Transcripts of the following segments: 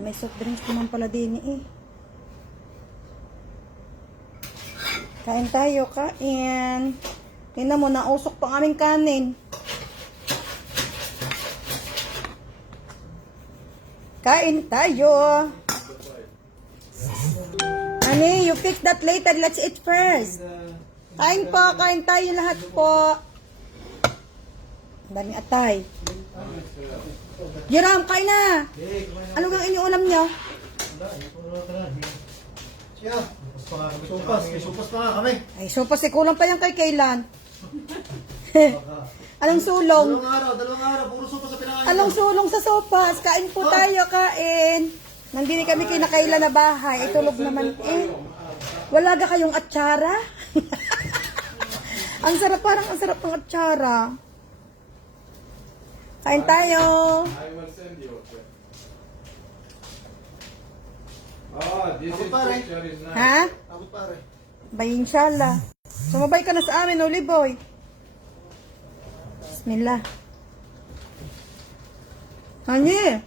May soft drinks naman pala din eh. Kain tayo, kain. Tingnan mo, nausok pa aming kanin. Kain tayo. Honey, you fix that later. Let's eat first. Kain po, kain tayo lahat po. Ang daming atay. Jerome, kain na. Ano kang iniulam niyo? Siya, supas. May supas pa nga kami. Ay, sopas eh, kulang pa yan kay Kaylan. Anong sulong? Dalawang araw, puro supas sa pinakain. Anong sulong sa sopas? Kain po tayo, kain. Nandini kami kinakailan na bahay. Ay, tulog naman eh. Wala ga kayong atsara? Ang sarap, parang ang sarap ng atsara. Kain tayo. I will send you. Oh, this Ako is pare. picture is nice. Ha? Ako pare. Bay, inshallah. Sumabay ka na sa amin, Oli Boy. Bismillah. Hani,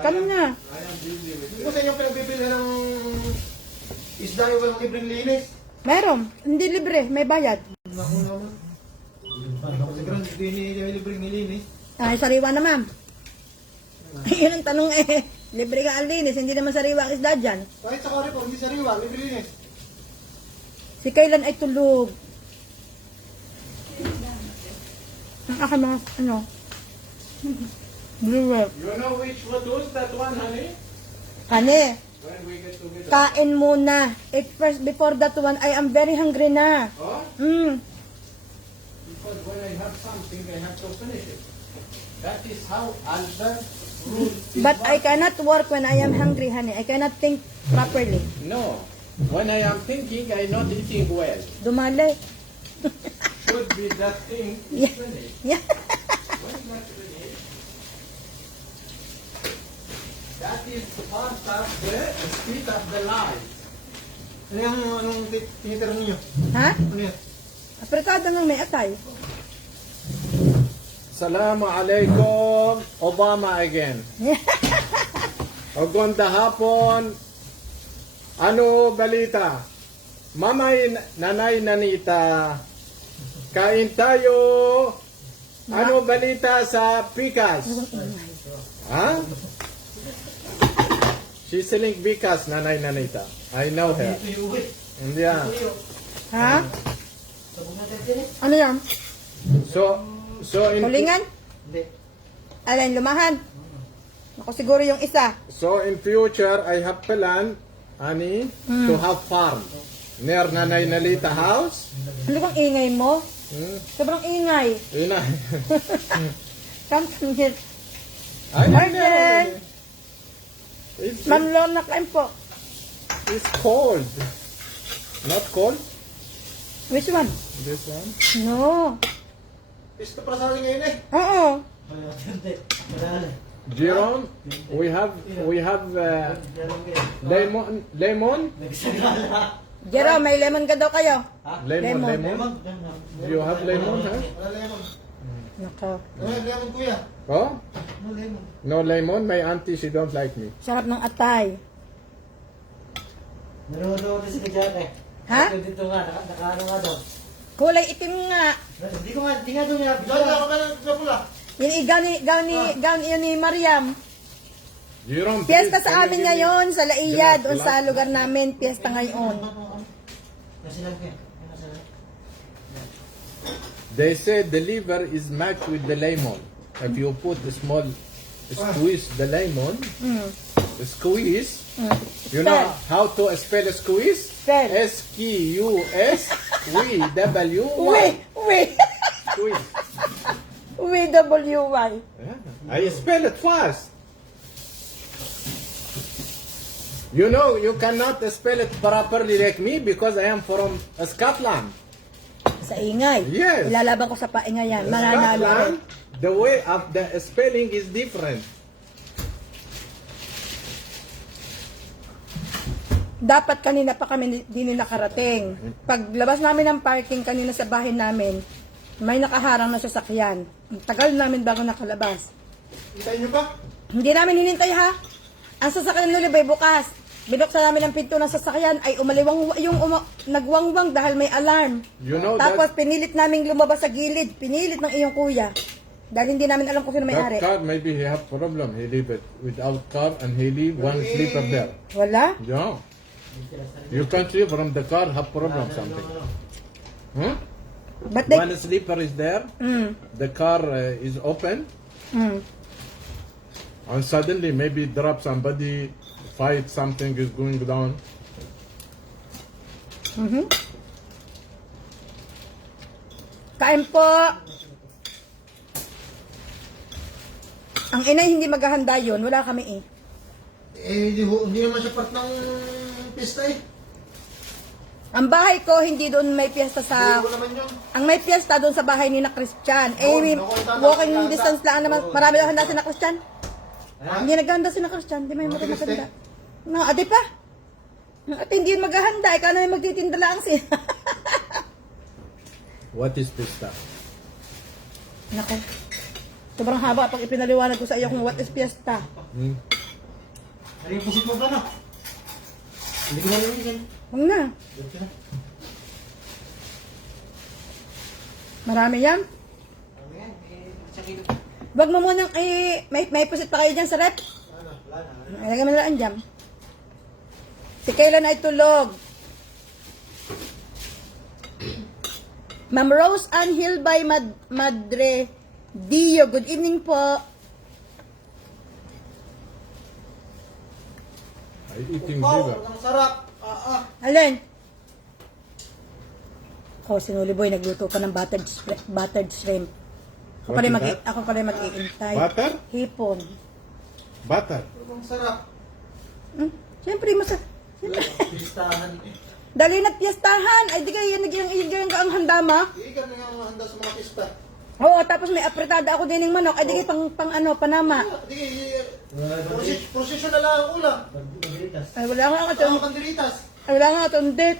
kami na. I am busy with Hindi ko sa inyo pinagbibili ng isda yung walang libreng linis. Meron, hindi libre, may bayad. Naku naman. Kasi grand, hindi niya libreng nilinis. Ay, sariwa na, ma'am. Yun ang tanong eh. Libre ka ang linis, hindi naman sariwa ang isda dyan. Kahit sa kore po, hindi sariwa, libre linis. Si Kaylan ay tulog. Ang aking mga, ano, blue web. You know which one was that one, honey? Hani, When we get together. kain muna. Eat first before that one. I am very hungry na. Oh? Because when I have something, I have to finish it. That is how Albert rule is But I work. cannot work when I am hungry, honey. I cannot think properly. No. When I am thinking, I not eating well. Dumali. Should be that thing Yeah. is finished. Yeah. When not finished, that is part of the speed of the life. Ano yung anong tinitira ninyo? Ha? Ano yan? Apritada ng may atay. Salamu alaikum, Obama again. Maganda hapon. Ano balita? Mamay, nanay, nanita. Kain tayo. Ano balita sa Pikas? Ha? She's selling Pikas, nanay, nanita. I know her. Ito yung uwi. Yeah. Ha? Ano yan? So in Tulingan? Hindi. Alin, lumahan? Ako siguro yung isa. So in future, I have plan, Ani, to have farm near Nanay Nalita house. Ano bang ingay mo? Sobrang ingay. Ina. Come here. I Martin! It's, Ma'am Lorna, kain po. it's cold. Not cold? Which one? This one? No. Pisto para sa akin ngayon eh. Oo. Jerome, we have lemon. Jero, may lemon ka daw kayo. Lemon. Do you have lemon? Huh? Wala lemon. Nako. Ano yung lemon kuya? Oh? Ano lemon? No lemon. My auntie, she don't like me. Sarap ng atay. Naroon si Kajat eh. Ha? Dito nga, nakaano nga doon. Kulay itim nga. Hindi nga doon nga. Diyan ako ka ng pula. Yun gown yun ni Mariam. Jerome, Piyesta please, sa can you amin give me- ngayon, sa Laiya, Glass, doon sa glass. lugar namin. Piyesta ngayon. Nasilag ka. They say the liver is matched with the lemon. If you put a small squeeze the lemon, squeeze. You know how to spell squeeze? Spell. S-Q-U-S W Uwi! Y. Uwi! Squeeze. Uwi W-Y. Yeah. I spell it fast. You know, you cannot spell it properly like me because I am from Scotland. Sa ingay. Yes. Ilalaban ko sa paingay yan. Mananalo rin. Scotland, the way of the spelling is different. Dapat kanina pa kami din nakarating. Paglabas namin ng parking kanina sa bahay namin, may nakaharang na sasakyan. Ang tagal namin bago nakalabas. Hintayin nyo pa? Hindi namin hinintay ha. Ang sasakyan ni Luliboy bukas. Binuksan namin ang pinto ng sasakyan ay nagwangwang dahil may alarm. You know Tapos pinilit namin lumabas sa gilid. Pinilit ng iyong kuya. Dahil hindi namin alam kung sino that may-ari. car maybe he have problem. He leave it without car and he leave one sleeper there. Wala? Yeah. You can see from the car have problem something. Huh? But they... One sleeper is there. The car is open. And suddenly maybe drop somebody, fight, something is going down. Kain po. Ang inay hindi maghahanda yun. Wala kami eh. Hindi naman siya part ng pista eh. Ang bahay ko, hindi doon may piyesta sa... Hindi ko naman yun. Ang may piyesta doon sa bahay ni na Christian. Eh, walking distance lang naman. Marami daw handa si na Christian. Hindi naghahanda si na Christian. Hindi may maghahanda. No, adi pa. At hindi yun maghahanda. Ikaw na may magtitinda lang siya. What is pista? Nako. Sobrang haba pag ipinaliwanag ko sa iyo kung what is piyesta. Ano yung pusit mo ba na? Hindi ko naman yun. Huwag na. Marami yan. Ano yan? Sakit. Wag mo munang, may pusit pa kayo dyan sa rep. Wala na. Ilagay mo na lang dyan. Si Kaylan ay tulog. Ma'am Rose Ann Hilbay Madre Dio, good evening po. I eating Wow, liver. ang sarap. Alin? Oh, si Noli Boy nagluto pa ng buttered shrimp. What is that? Ako pa rin mag-iintay. Butter? Hipon. Butter. Ang sarap. Siyempre, Pistahan. dali nagpiestahan. Ay, di kayo yan ka ang handama. Hindi ka na handa sa mga pista. Oo, tapos may apretada ako din ng manok. Ay, di kayo panama. Hindi, prosesyon na lang ang ulam. Pagbilitas. Ay, wala nga Ang itong, kandilitas. tundit.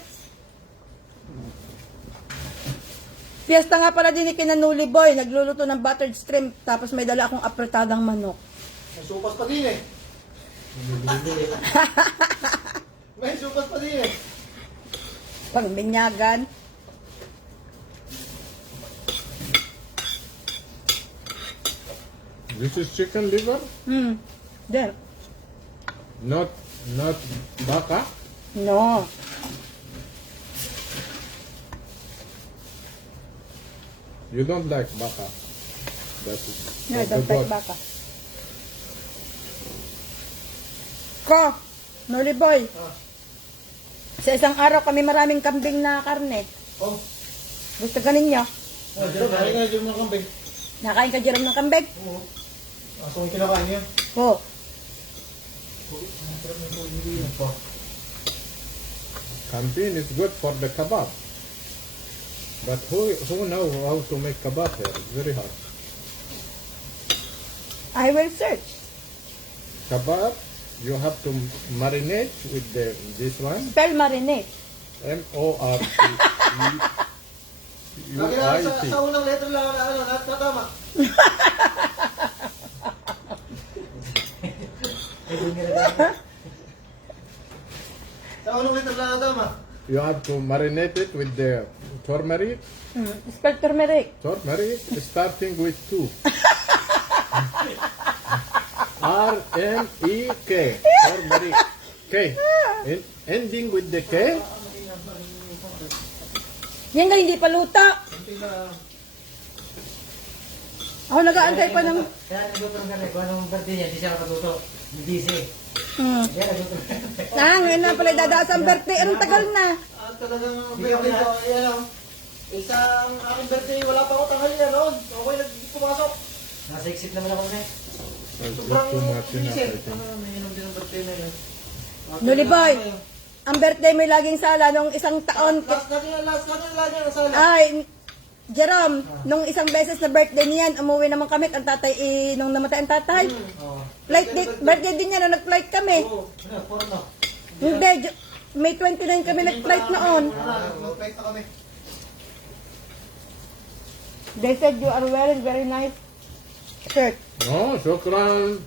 Fiesta nga pala din ni Kinanuli Boy. Nagluluto ng buttered shrimp. Tapos may dala akong apretadang manok. May supas pa din eh. May supas pa din eh. Pagminyagan. This is chicken liver? There. Not baka? No. You don't like baka. That is No, I don't the like goat. baka. Ko, Noli Boy. Sa isang araw kami maraming kambing na karne. Oh, Gusto ka ninyo? kaya nga yung mga kambing. Nakain ka dyan ng kambing? Oo. Aso yung kinakain niya. Oo. Kambing is good for the kebab. But who know how to make kebab here? It's very hard. I will search. Kebab, you have to marinate with this one. Spell marinate. M-O-R-T. Lagi na U-I-T. sa unang letter lang natama. Sa unang letter lang natama. You have to marinate it with the turmeric. Spell turmeric. Turmeric starting with 2. R-M-E-K. Turmeric. K. Ending with the K. Yan nga hindi pa luta. Ako nag-aantay pa ng... Kaya nagluto ng kami. Kung anong birthday niya, di siya nakatuto. Hindi siya. Kaya nagluto ng kami. Ngayon na pala dadaas ang birthday. Anong tagal na? Talagang birthday ko. Ayan o. Isang aking birthday, wala pa ako tanghalian noon. Okay, pumasok. Nasa exit naman ako na eh. Sobrang Too much enough, I isip. think. Nainom din ang birthday na yun. Noli Boy, ang birthday may laging sala nung isang taon. Last lagi ang sala. Ay, Jerome, nung isang beses na birthday niyan, umuwi naman kami at ang tatay, nung namatay ang tatay. Oo. Birthday din niya nung nag-flight kami. Oo. Ano, porno. Hindi, May 29 kami nag-flight noon. Mag-flight na kami. They said you are wearing very nice shirt. Oh, shukran.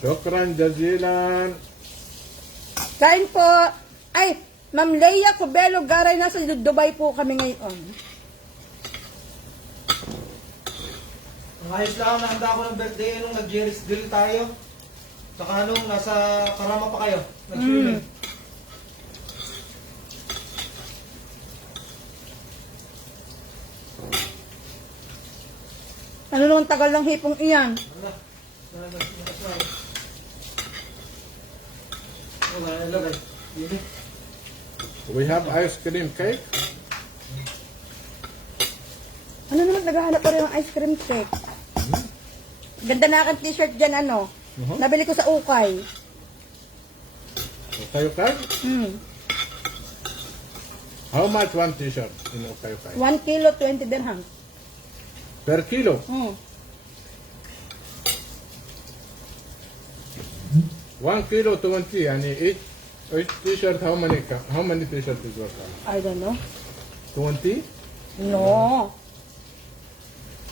Shukran jazilan. Kain po. Ay, Ma'am Leia Cubelo Garay, nasa Dubai po kami ngayon. Ang ayos lang, nahanda ako ng birthday nung nag-Jerry's Grill tayo. Saka nung nasa Karama pa kayo. Nag-swimming. Ano nung tagal ng hipong iyan? We have ice cream cake. Ano naman naghahanap pa rin ng ice cream cake? Ganda na aking t-shirt dyan, ano? Nabili ko sa Ukay. Okay. Hmm. How much one t-shirt in okay? 1 kilo, 20 dirham. Per kilo. Hmm. 1 kilo 20 and each t-shirt how many t-shirt is worth? I don't know. 20? No.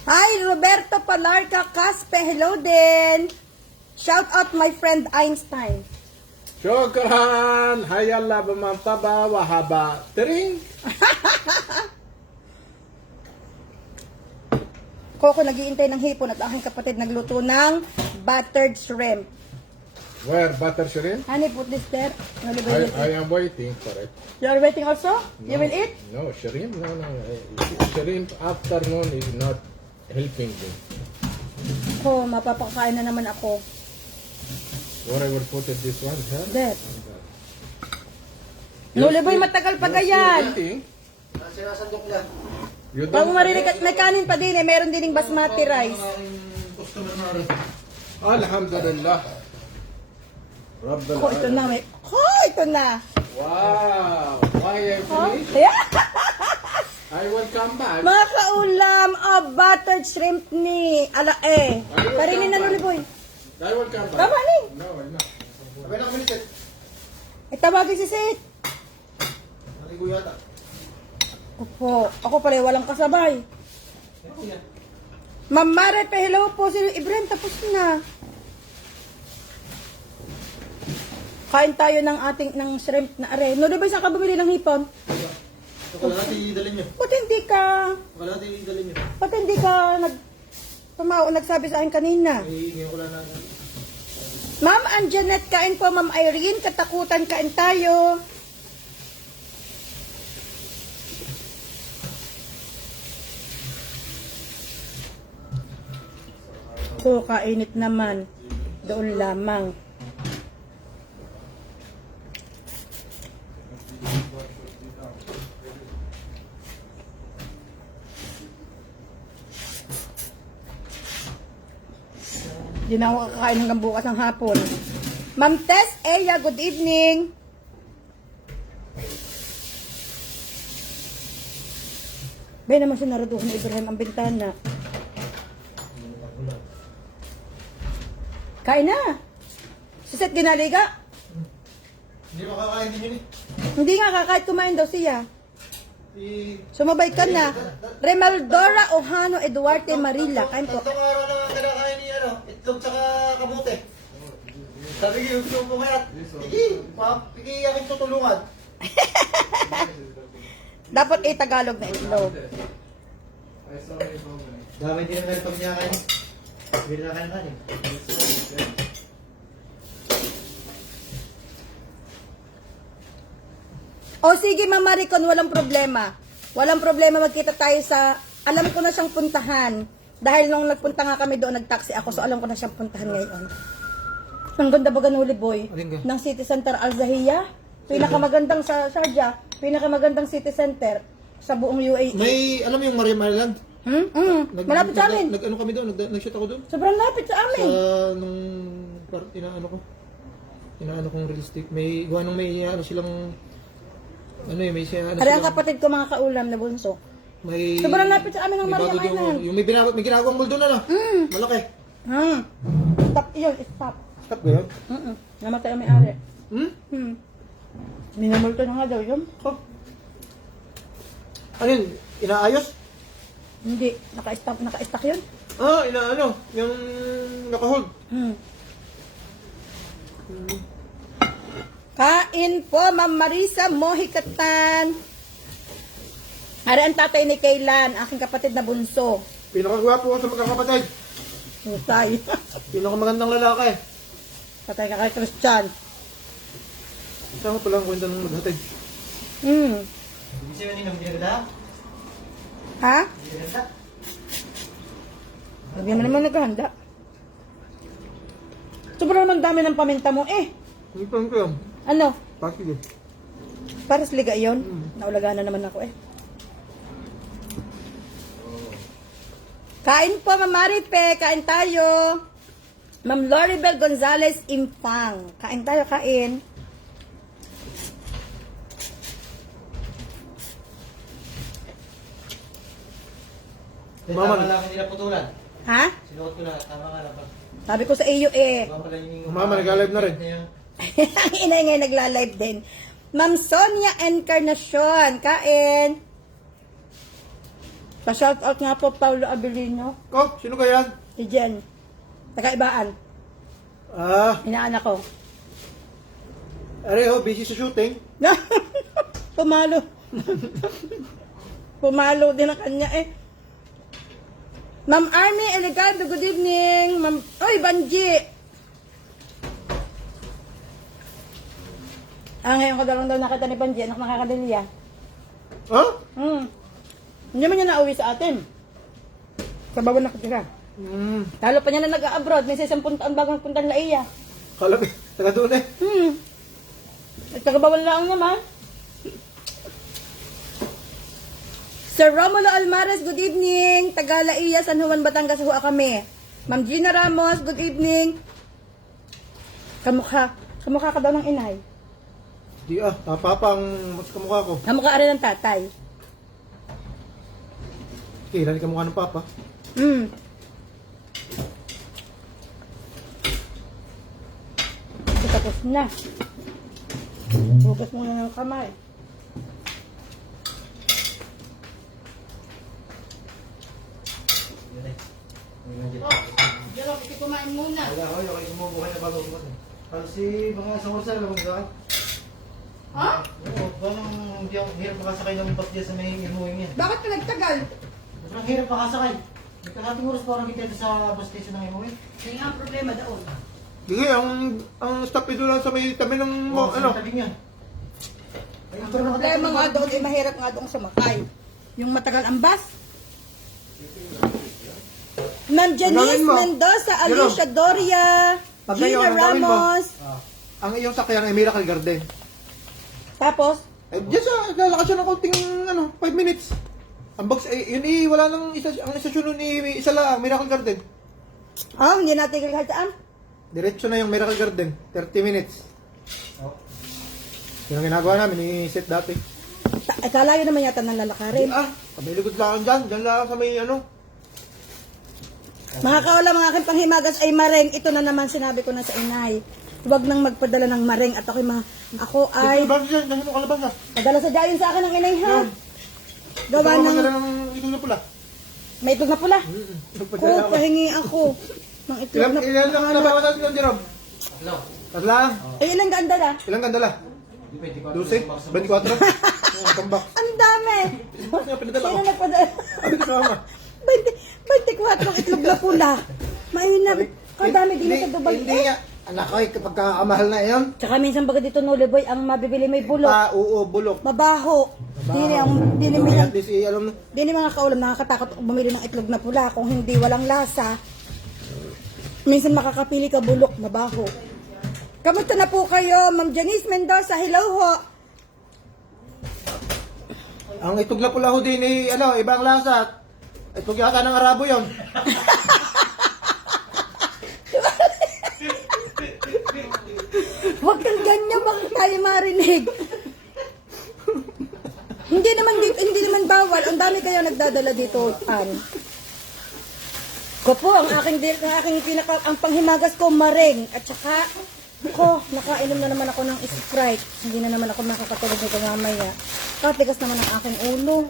Hi, Roberto Palarca Caspe. Hello din. Shout out my friend Einstein. Shukran. Hayalla bamantaba wa haba tring. Koko naghihintay ng hipon at aking kapatid nagluto ng buttered shrimp. Where butter shrimp? Honey, put this there. I am waiting for it. You are waiting also? You will eat? No, shrimp? No. Shrimp afternoon is not helping me. Ko, mapapakain na naman ako. Or I will put it this one here. There. Nuliboy, matagal pa gayan. Sinasandok lang. You Pag don't marinig at may kanin pa din eh, meron din basmati rice. Customer na rin. Alhamdulillah. Rabbil Oh, ito na. Ito na. Wow! Why I Oh, finish? yeah. I will come back. Mga kaulam, buttered shrimp ni Parinin na Nuliboy. I will come back. Tama ni. No, I'm not. Sabay na kami set. Tawagin si Sid. Naligo yata. Opo, ako pala walang kasabay. Ma'am Mare, hello po si Ibrahim, tapos na. Kain tayo ng shrimp na are. No, diba saan ka bumili ng hipon? Wala natin idalhin nyo. Ba't hindi ka nagsabi sa akin kanina? Ngayon ko lang na. Ma'am Anjanette, kain po. Ma'am Irene, katakutan, kain tayo. So, kainit naman. Doon lamang. Hindi na ako kakain hanggang bukas ng hapon. Ma'am Tess, Eya, good evening. Bay naman sinaraduhan ni Ibrahim ang bintana. Kain na. Si Seth ginaliga. Hindi makakain din yun eh. Hindi nga kakahit kumain daw siya. Si... Sumabay ka na. Remaldora Ohano Eduarte Marila. Kain po. Tatlong araw na kinakain ni itlog tsaka kamote. Sabi ko, yung pumayat. Pigi aking tutulungan. Dapat Tagalog na itlog. Dami din na meron pag niya kain. Hindi na kain kanin. O sige, Ma'am Maricon, walang problema. Walang problema magkita tayo sa... Alam ko na siyang puntahan. Dahil nung nagpunta nga kami doon, nag-taxi ako. So alam ko na siyang puntahan ngayon. Ang ganda ba ganuli, boy? Ng City Center Al-Zahiyah. Pinakamagandang sa Sharjah. Pinakamagandang city center sa buong UAE. May, alam mo yung Maria Maryland? Malapit sa amin. Nag-ano kami doon? Nag-shoot ako doon? Sobrang lapit sa amin. Nung inaano kong real estate. May gawa nung may ano silang may siya Ari ang kapatid ko mga kaulam na bunso. may Sobrang lapit sa amin ng Maria bago Island. yung may ginagawang mall doon malaki. Stop yun, stop. Stop ba yun? Namatay ang may-ari. Hmm? Minamulto na nga daw yun. Oh. Ano yun? Inaayos? Hindi, naka-stack yun. Inaano? Yung naka-hold. Kain po, Ma'am Marisa Mohikatan. Ari ang tatay ni Kaylan, aking kapatid na bunso. Pinakagwapo ko sa magkakapatid. Husay. Pinakamagandang lalaki. Patay ka kay Christian. Saan ko pala ang kwenta ng maghatid? Hindi siya yung binirda. Ha? Binirda. Hindi mo naman naghahanda. Sobrang naman dami ng paminta mo eh. Hindi pa ko yan. Ano? Pakil. Pares liga yon. Naulaga na naman ako eh. Kain po, Ma'am Maripe. Kain tayo. Ma'am Loribel Gonzalez Impang. Kain tayo, kain. Mama. Tama lang nila putulan. Ha? Sinuot ko na, tama nga lang. Sabi ko sa iyo eh. Tama pala yung... Mama, nag-live na rin. Ang inay ngay nagla-live din. Ma'am Sonia Encarnacion. Kain. Pa-shoutout nga po, Paulo Abilino. Oh, sino kaya yan? Si Jen. Taga-ibaan. Ah, Inaanak ko. areho, busy sa shooting. Pumalo. Pumalo din ang kanya eh. Ma'am Army Elegado, good evening. Ma'am, oy, Banji. Ngayon ko daw nakita ni Banji, anak nakakadilya. Ha? Hindi man niya nauwi sa atin. Sa bawal nakatira. Talo pa niya na nag-abroad, may 10 taon bago nagpunta na iya. Kala ko, taga doon eh. At taga-bawal lang naman. Sir Romulo Almares, good evening. Taga-Laiya, San Juan, Batangas, huwa kami. Ma'am Gina Ramos, good evening. Kamukha ka daw ng inay. Di papang mas kamukha ko. Kamukha rin ng tatay. Kailan kamukha ng papa? Tapos na. Hugas muna ng kamay. Jalo, kumain muna. Wala ko, yung sumubuhay na bago ko. Kasi mga isang oras na lang sa akin. Ha? Oo, parang hindi ako hirap makasakay ng bus dyan sa may imuhin niya. Bakit ka nagtagal? Sobrang hirap makasakay. May kalating oras pa ako nakikita sa bus station ng imuwi. Hindi nga ang problema doon. Sige, ang stop ito lang sa may tabi ng Oo, ano. sa tabi niya. Ay, ito na Problema nga doon, eh, mahirap nga doon sumakay. Yung matagal ang bus. Ma'am Janice Gawin mo. Mendoza, Yun o. Alicia Doria, Pag Gina ngayon, ang gawin mo. Ramos. Ang iyong sakyan ay Miracle Garden. Tapos, Eh, diyan sa, lalakad siya ng konting, 5 minutes. Ang bags, yun wala nang isa, ang istasyon nun isa lang, Miracle Garden. hindi natigil kahit saan. Diretso na yung Miracle Garden, 30 minutes. Oh. Yun ang ginagawa namin, ni-set dati. Kalayo naman yata ng lalakarin. Kamiligod lang dyan lang sa may Mga kaula, mga aking panghimagas ay maring. Ito na naman sinabi ko na sa inay. Huwag nang magpadala ng maring at ako ay Kalabas dyan, dyan mo kalabas na. padala sa dayon sa akin ng inay ha. Gawa Ito ng ng itlog na pula. may itlog na pula. Nagpadala ako. Pahingi ako ng itlog na Ilan lang nabawa natin ng Jerome? Hello. Tatlang. ilang ganda na? Ilang gandala? 12? 24? Tambak. Ang dami. Pinadala ko. Sino nagpadala? Ano ka mama? 24 itlog na pula. Mainam. Kadami din sa Dubai. Hindi nga. Anak ko, kapag kamahal na yun. Tsaka minsan baga dito no Leboy, ang mabibili may bulok. Oo, bulok. Mabaho. Dini At least, alam na. mga kaulam, nakakatakot bumili ng itlog na pula. Kung hindi, walang lasa. Minsan makakapili ka bulok, mabaho. Kamusta na po kayo, Ma'am Janice Mendoza? Hello ho. Ang itog na pula ho din ibang lasa. Itog yata ng Arabo yun. Huwag kang ganyan, baka tayo marinig. Hindi naman bawal. Ang dami kayo nagdadala dito. Ko po, ang ang panghimagas ko, maring. At saka, nakainom na naman ako ng Sprite. Hindi na naman ako makakatulog nito mamaya. Katigas naman ang aking ulo.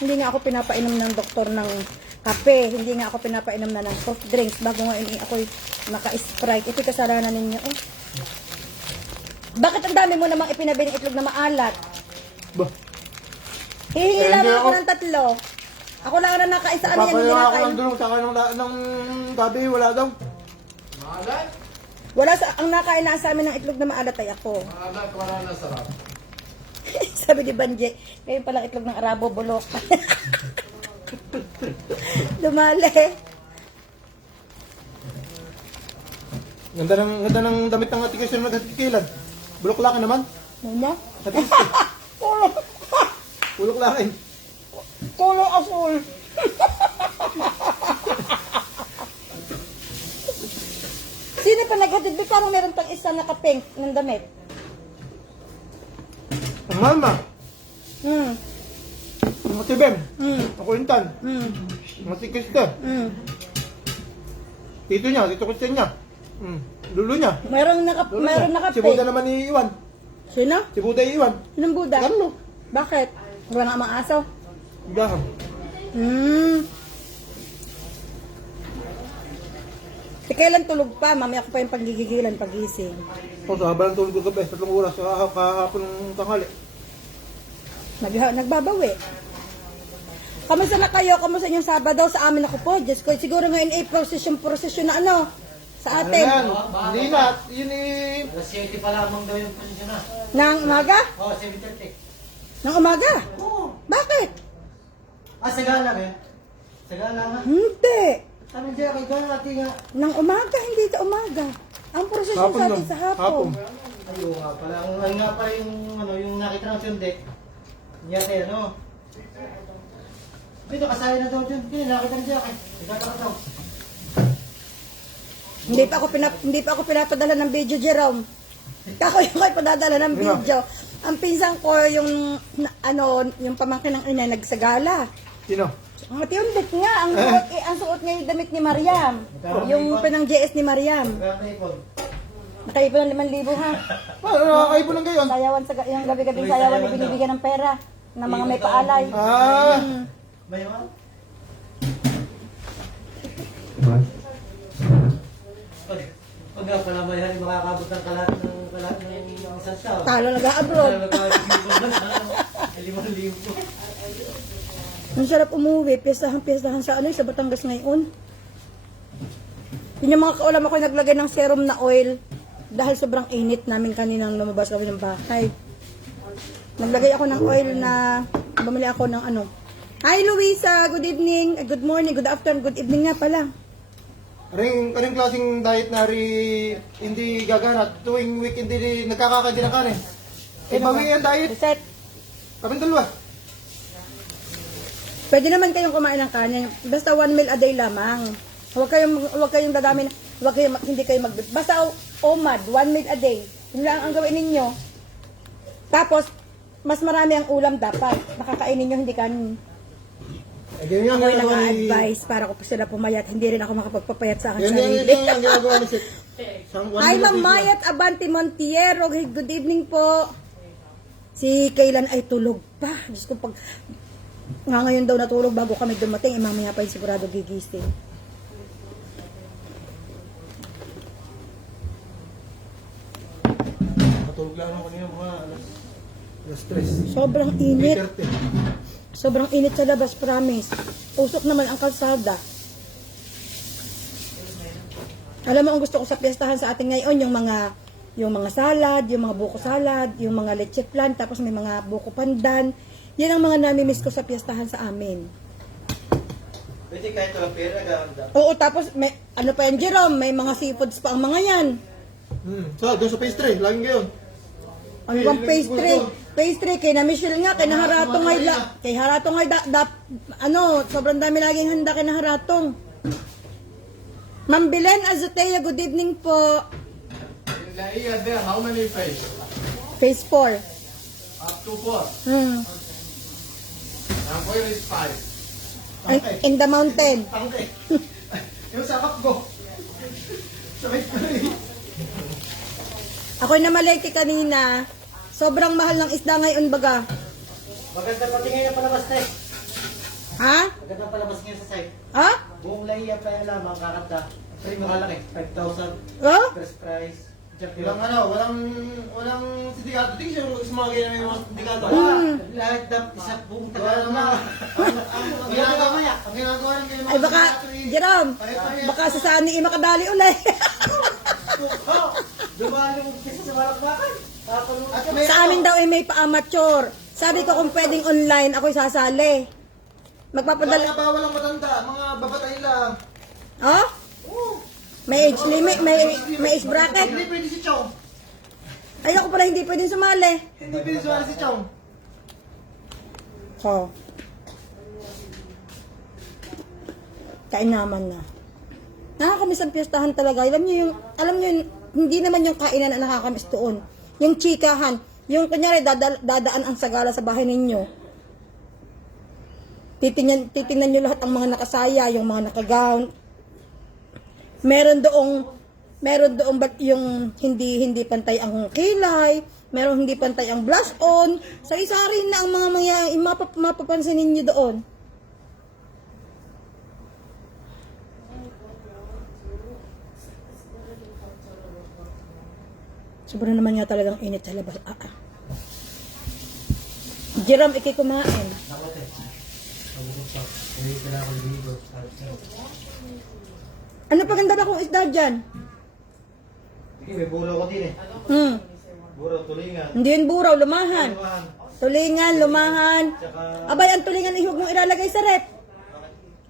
Hindi nga ako pinapainom ng doktor ng kape. Hindi nga ako pinapainom na ng soft drinks. Bago ngayon ako'y naka-Sprite. Ito'y kasalanan ninyo. Bakit ang dami mo namang ipinabi ng itlog na maalat? Ba? Hihingi Eh, lamang hindi ako ako- ng 3. Ako lang na nakaisa, ano yan, hindi Papaya ako nakain. ng dulong, saka ng gabi, wala daw. Maalat? Wala sa, ang nakain na sa amin ng itlog na maalat ay ako. Maalat, wala na sarap. Sabi ni Banje, kayo palang itlog ng Arabo, bulok. Dumali. Ganda ng damit ng ati kasi nagkatikilan. Bulok laki naman. Ano? Bulok laki. Kulay asul. Sino pa naghatid? Di parang meron pang isa naka-pink ng damit. Ang mama. Hmm. Ang matibem. Hmm. Ang kulintan. Hmm. Ang matikista. Hmm. Tito niya, tito Christian niya. Lulo niya. Meron Lulo meron niya. Si naka-pink. Buda naman iiwan. Sino? Si Buda iiwan. Sinong Buda? Carlo. Bakit? Wala nga mga aso. Gaham. Hmm. Si kailan tulog pa? Mamaya ako pa yung paggigigilan pagising. O, sa haba ng tulog ko gabi. 3 oras. Kahapon ng tanghali. Nagbabawi. Kamusta na kayo? Kamusta yung Sabado? Sa amin ako po. Diyos ko, siguro ngayon ay prosesyon na ano. Sa Ano atin. yan? Hindi na. Yun eh. Alas 7 pa lamang daw yung posisyon na. Nang umaga? Oo, 7:30. Nang umaga? Oo. Bakit? Sagala eh. Sagala nga. Hindi. Ano dyan, kay Gana ati nga. Nang umaga, hindi ito umaga. Ang prosesyon Hapon sa lang. atin sa hapon. Ayo nga pala. Ang nga pala yung, yung nakita ng sundi. Niya kay ano. Dito, kasali na daw dyan. Hindi, nakita na dyan. Nagkakataw. Hindi pa ako pinapadala ng video, Jerome. Ako yung kayo padadala ng video. Ang pinsan ko yung yung pamangkin ng ina nagsagala. Sino? Ang matiundit nga, ang suot niya yung damit ni Mariam. Yung pinang JS ni Mariam. Kaya na ipon. Nakaipon ng 5,000 ha. Nakakaibon ng gayon. Sayawan sa yung gabi-gabi sayawan ni binibigyan ng pera ng mga may paalay. Ah. May mga? Pag nga pala may hari makakabot ng kalat ng isang tao. Talo nag-abroad. 5,000. Ang sarap umuwi, piestahan sa sa Batangas ngayon. Yun yung mga kaulam ako naglagay ng serum na oil dahil sobrang init namin kaninang lumabas kami ng bahay. Naglagay ako ng oil na bumili ako ng ano. Hi Luisa, good evening, good morning, good afternoon, good evening nga pala. Karing klaseng diet na hindi gagana. Tuwing week hindi nagkakakadi ng kanin. Eh, bawi ang diet. Reset. Kaming dalawa. Pwede naman kayong kumain ng kanin. Basta 1 meal a day lamang. Huwag kayong dadami na, hindi kayo basta OMAD, 1 meal a day. Yun lang ang gawin ninyo. Tapos, mas marami ang ulam dapat. Nakakainin nyo, hindi kanin. Eh, ganyan Ako ang yung ginagawa ni... nag-advise para ko sila pumayat. Hindi rin ako makapagpapayat sa akin Ganyan sarili. ang ginagawa ni Sik. Hi, Ma'am Mayat Abante Montiero. Good evening po. Si Kailan ay tulog pa. Diyos ko, pag ngayon daw natulog bago kami dumating, mamaya pa yung sigurado gigising. Matulog lang ako kanina mga alas 3. Sobrang init. 3:30. Sobrang init sa labas, promise. Usok naman ang kalsada. Alam mo, ang gusto ko sa piyestahan sa atin ngayon, yung mga salad, yung mga buko salad, yung mga leche flan, tapos may mga buko pandan. Yan ang mga nami-miss ko sa piyestahan sa amin. Pwede kahit walang pera, ganda. Oo, tapos may, ano pa yan, Jerome, may mga seafoods pa ang mga yan. So, doon sa pastry, laging gayon. Ano bang pastry? Pastry, kay na Michelle nga, kay na Haratong ay kay Haratong ay sobrang dami laging handa kay na Haratong. Ma'am Belen Azotea, good evening po. In the year there, how many phase? Phase 4. Up to 4. And where is 5? In the mountain. Tangke. Yung sakap ko. Sa pastry. Ako'y namalaki kanina. Sobrang mahal ng isda ngayon baga. Maganda pati ngayon ang palabas na eh. Ha? Maganda palabas ngayon sa site. Ha? Buong lahiya pa yan lamang kakanta. Premium kalaki, 5,000. Oh? First price. Walang sindikato. Tingin siya sa mga ganyan may mga sindikato. Lahat na isa buong Wala taga naman. Ang ginagawa ng ganyan mga Ay baka, sindikato eh. Jerome, baka sa saan ni makadali ulay. Dumali mo kisa sa malakbakan. Tapos At may Sa amin daw ay may pa-amateur. Sabi ko kung pwedeng online, ako'y sasali. Magpapadala. Mga bawal ang matanda, mga babatay lang. Oh? May age limit, may age bracket. Hindi pwede si Chong. Ay, ako pala hindi pwedeng sumali. Hindi pwede sumali si Chong. So. Kain naman na. Nakakamiss ang piyestahan talaga. Alam niyo yung, hindi naman yung kainan na nakakamiss doon. Yung chikahan. Yung kunyari, dadaan ang sagala sa bahay ninyo. Titingnan nyo lahat ang mga nakasaya, yung mga nakagown. Meron doong yung hindi pantay ang kilay, meron hindi pantay ang blush on. Sa isa rin na ang mga mapapansin ninyo doon. Sobrang naman nga talagang init sa labas. Jerome, ikikumain. Ako te. Pagbukas pa. Hindi kailangan ko dito. Ano paganda ba kung isda dyan? Sige, may buraw ko din eh. Buraw, tulingan. Hindi yun buraw, lumahan. Tulingan. Tulingan, lumahan. Tsaka, Abay, ang tulingan ihog mong ilalagay sa rep.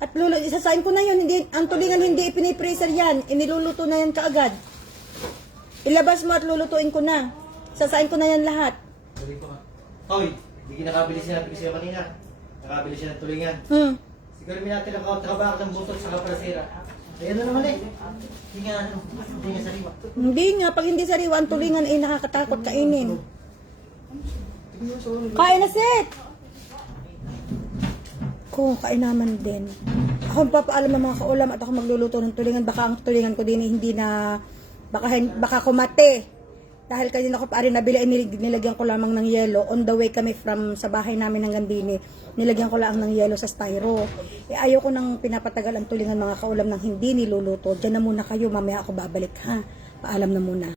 At isasain ko na yun. Hindi, ang tulingan hindi ipinipreser yan. Iniluluto na yan kaagad. Ilabas mo at lulutuin ko na. Sasain ko na yan lahat. Tuloy ko nga. Hoy, hindi kinakabili siya ng pisya kanina. Nakabili siya ng tulingan. Siguro may natin ang kabakak ng butot sa kaprasera. Ayan na naman eh. Hindi nga sariwa. Hindi nga, pag hindi sariwa, ang tulingan ay nakakatakot kainin. Kain na, Seth! Ko, kain naman din. Ako papaalam ng mga kaulam at ako magluluto ng tulingan. Baka ang tulingan ko din hindi na... Baka kumate. Dahil kanina ko pa rin nabili, ay nilagyan ko lamang ng yelo. On the way kami from sa bahay namin ng Gandini, nilagyan ko lang ng yelo sa styro. Ayaw ko nang pinapatagal ang tulingan mga kaulam ng hindi niluluto. Diyan na muna kayo, mamaya ako babalik ha. Paalam na muna.